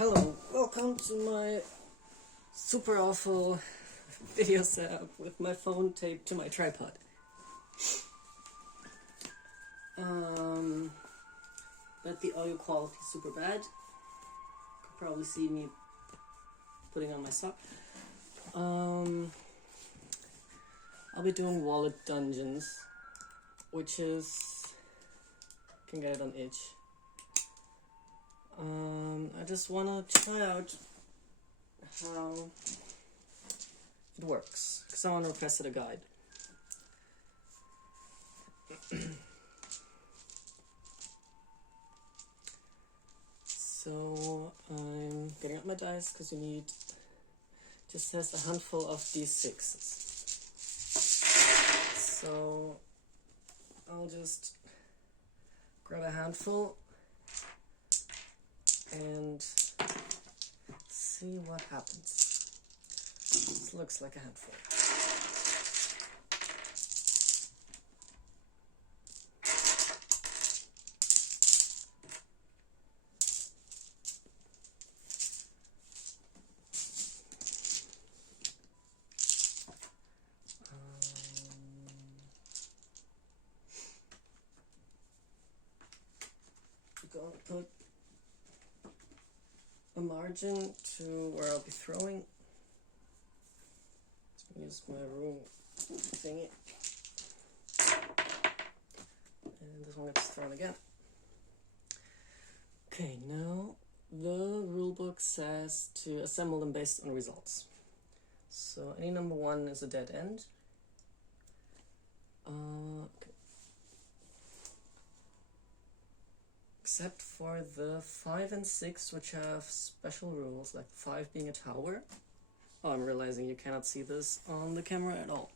Hello, welcome to my super awful video setup with my phone taped to my tripod. But the audio quality is super bad. You can probably see me putting on my sock. I'll be doing wallet dungeons, which is, you can get it on itch. I just want to try out how it works, because someone requested a guide. So I'm getting out my dice, because you need, just says a handful of d6s. So I'll just grab a handful and see what happens. This looks like a handful. I'm going to put a margin to where I'll be throwing. Use my rule thingy. And this one gets thrown again. Okay, now the rulebook says to assemble them based on results. So any number 1 is a dead end. Okay. Except for the 5 and 6, which have special rules, like 5 being a tower. Oh, I'm realizing you cannot see this on the camera at all.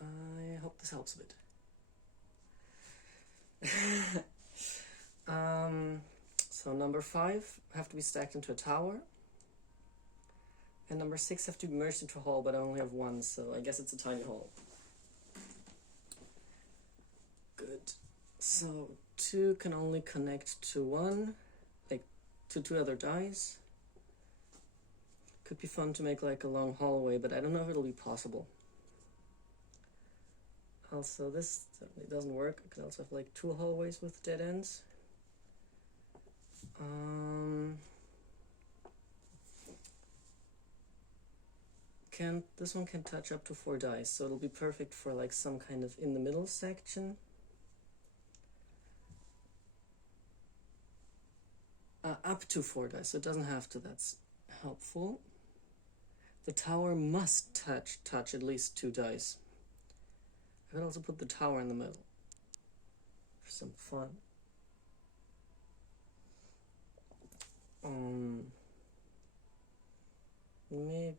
I hope this helps a bit. So number 5 have to be stacked into a tower. And number 6 have to be merged into a hall, but I only have 1, so I guess it's a tiny hall. Good. So 2 can only connect to 1, like to 2 other dice. Could be fun to make like a long hallway, but I don't know if it'll be possible. Also, this certainly doesn't work. I could also have like 2 hallways with dead ends. This one can touch up to 4 dice, so it'll be perfect for like some kind of in the middle section. Up to 4 dice, so it doesn't have to. That's helpful. The tower must touch at least 2 dice. I could also put the tower in the middle for some fun. Maybe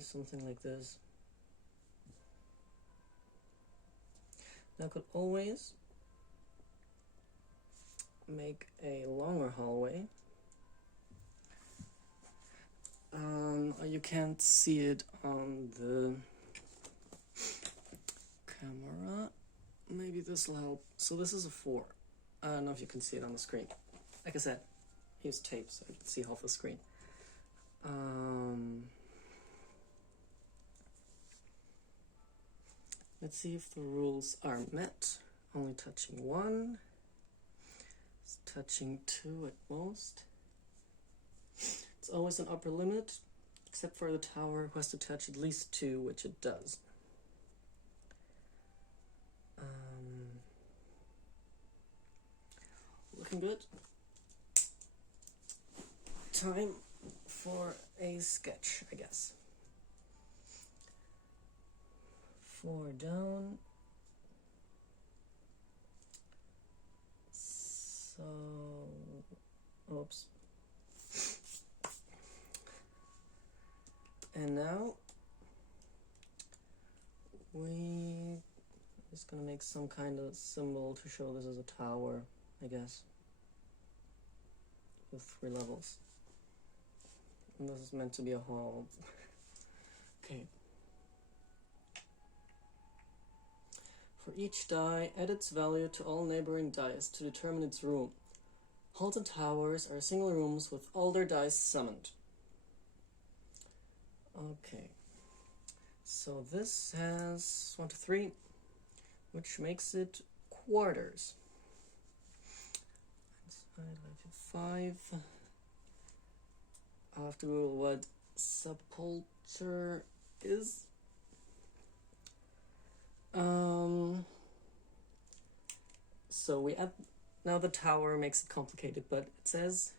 something like this. Now I could always make a longer hallway. You can't see it on the camera. Maybe this will help. So this is a 4. I don't know if you can see it on the screen. Like I said, use tape so you can see half the screen. Let's see if the rules are met. Only touching 1. It's touching 2 at most. It's always an upper limit, except for the tower, who has to touch at least 2, which it does. Looking good. Time for a sketch, I guess. 4 down. So, oops. And now we're just gonna make some kind of symbol to show this is a tower, I guess, with 3 levels. And this is meant to be a hall. Okay. For each die, add its value to all neighboring dice to determine its rule. Halls and towers are single rooms with all their dice summoned. Okay. So this has 1, 2, 3, which makes it quarters. 5. I'll have to Google what sepulture is. So we add, now the tower makes it complicated, but it says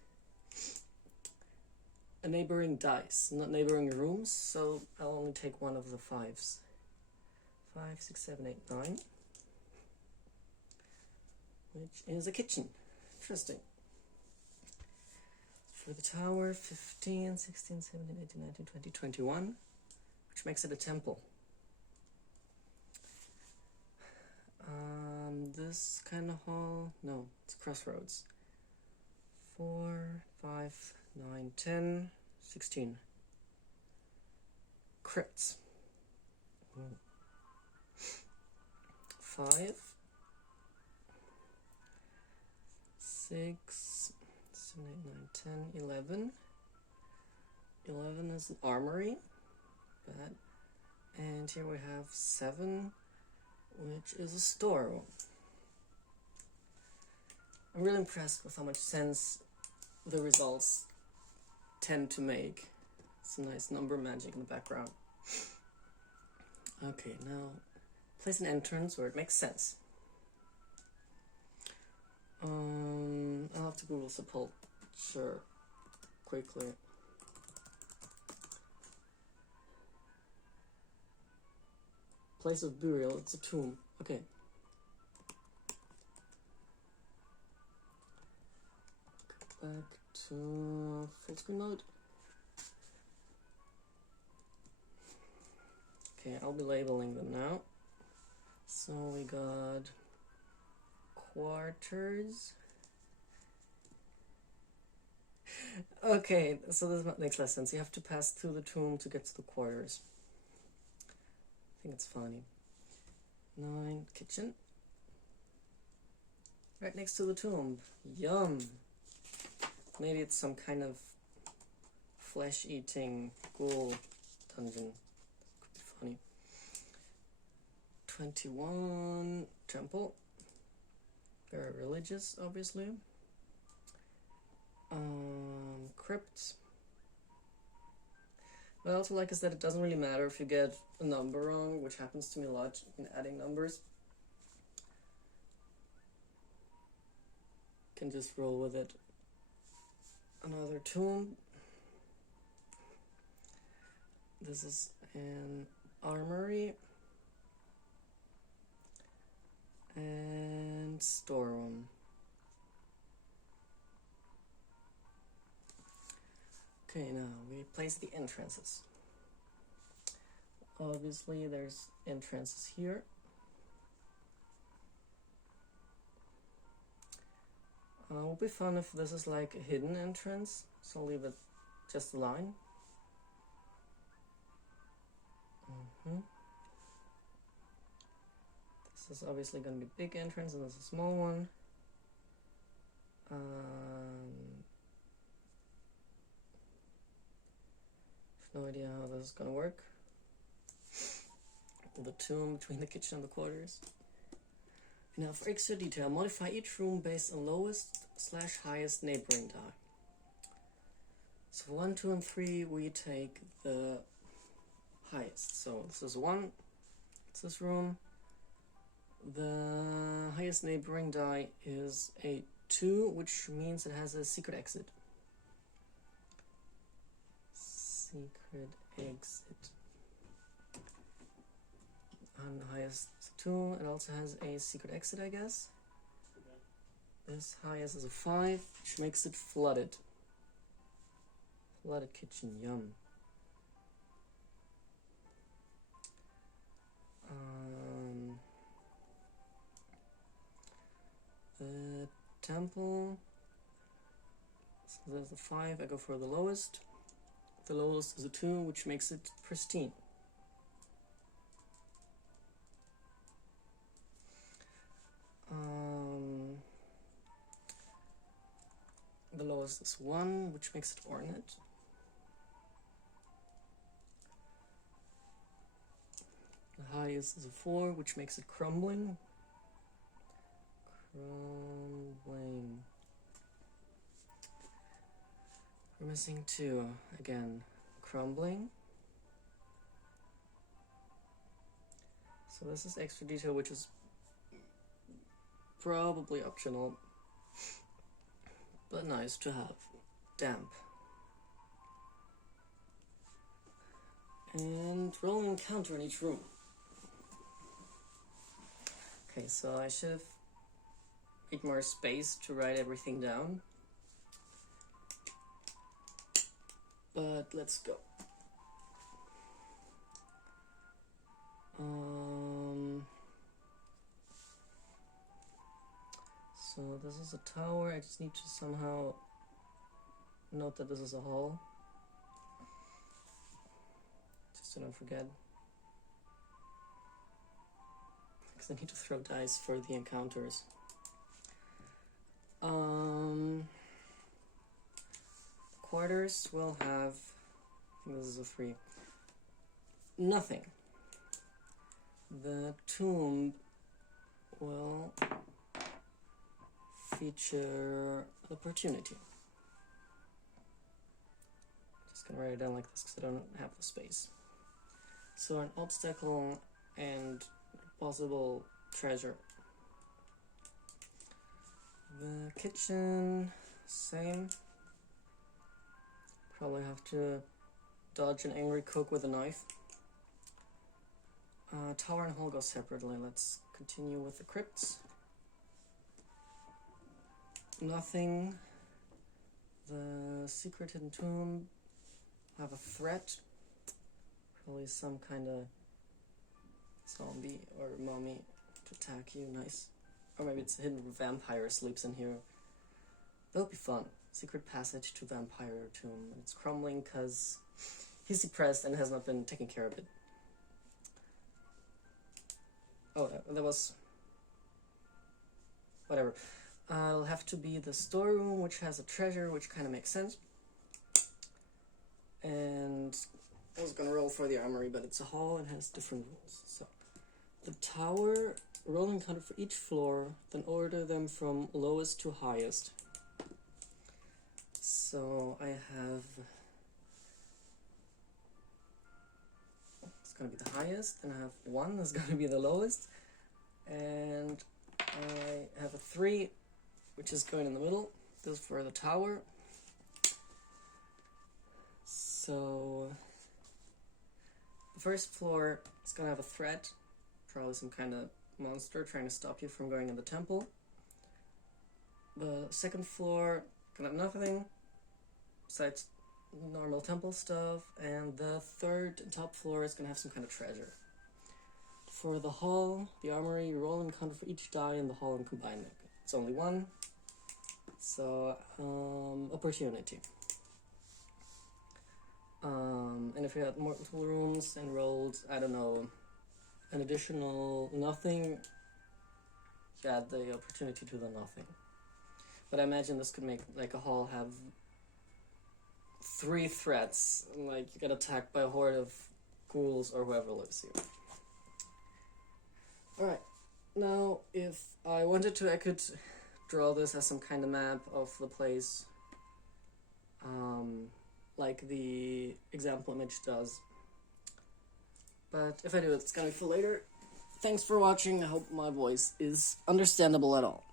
a neighboring dice, not neighboring rooms, so I'll only take one of the 5s. 5, 6, 7, 8, 9. Which is a kitchen. Interesting. For the tower, 15, 16, 17, 18, 19, 20, 21, which makes it a temple. This kind of hall, no, it's crossroads. 4, 5, 9, 10, 16. Crypts. 5, 6, 7, 8, 9, 10, 11. 11 is an armory. Bad. And here we have 7, which is a storeroom. I'm really impressed with how much sense the results tend to make. It's a nice number magic in the background. Okay, now place an entrance where it makes sense. I'll have to Google sepulture quickly. Place of burial, it's a tomb. Okay. Back to full screen mode. Okay, I'll be labeling them now. So we got quarters. Okay, so this makes less sense. You have to pass through the tomb to get to the quarters. I think it's funny. 9, kitchen. Right next to the tomb. Yum. Maybe it's some kind of flesh-eating ghoul dungeon. Could be funny. 21, temple. Very religious, obviously. Crypts. What I also like is that it doesn't really matter if you get a number wrong, which happens to me a lot in adding numbers. You can just roll with it. Another tomb. This is an armory. And storeroom. Okay, now we place the entrances. Obviously, there's entrances here. It would be fun if this is like a hidden entrance, so I'll leave it just a line. This is obviously going to be big entrance, and this is a small one. No idea how this is going to work. The tomb between the kitchen and the quarters. Now for extra detail, modify each room based on lowest/highest neighboring die. So for 1, 2, and 3 we take the highest. So this is 1, it's this room. The highest neighboring die is a 2, which means it has a secret exit. Secret exit. And the highest is a 2. It also has a secret exit, I guess. This highest is a 5, which makes it flooded. Flooded kitchen, yum. The temple. So there's a 5, I go for the lowest. The lowest is a 2, which makes it pristine. The lowest is 1, which makes it ornate. The highest is a 4, which makes it crumbling. Crumbling. We're missing 2. Again, crumbling. So this is extra detail, which is probably optional, but nice to have. Damp. And roll an encounter in each room. Okay, so I should have made more space to write everything down. But let's go. So this is a tower. I just need to somehow note that this is a hall. Just so I don't forget. Because I need to throw dice for the encounters. Quarters will have, I think this is a 3. Nothing. The tomb will feature opportunity. Just gonna write it down like this because I don't have the space. So an obstacle and possible treasure. The kitchen, same. Probably have to dodge an angry cook with a knife. Tower and hall go separately. Let's continue with the crypts. Nothing. The secret hidden tomb have a threat. Probably some kind of zombie or mummy to attack you. Nice. Or maybe it's a hidden vampire sleeps in here. That'll be fun. Secret passage to vampire tomb. It's crumbling because he's depressed and has not been taking care of it. Oh, that was... whatever. It'll have to be the storeroom, which has a treasure, which kind of makes sense. And I was gonna roll for the armory, but it's a hall and has different rules. So, the tower, roll encounter for each floor, then order them from lowest to highest. So I have... it's gonna be the highest, then I have 1 that's gonna be the lowest, and I have a 3, which is going in the middle. This is for the tower. So the first floor is gonna have a threat, probably some kind of monster trying to stop you from going in the temple. The second floor gonna have nothing besides normal temple stuff, and the third and top floor is gonna have some kind of treasure. For the hall, the armory, you roll and encounter for each die in the hall and combine them. It's only 1, so opportunity. And if you had multiple rooms and rolled, I don't know, an additional nothing, you add the opportunity to the nothing. But I imagine this could make like a hall have 3 threats, like you get attacked by a horde of ghouls or whoever lives here. Alright, now if I wanted to, I could draw this as some kind of map of the place, like the example image does. But if I do, it's gonna be for later. Thanks for watching. I hope my voice is understandable at all.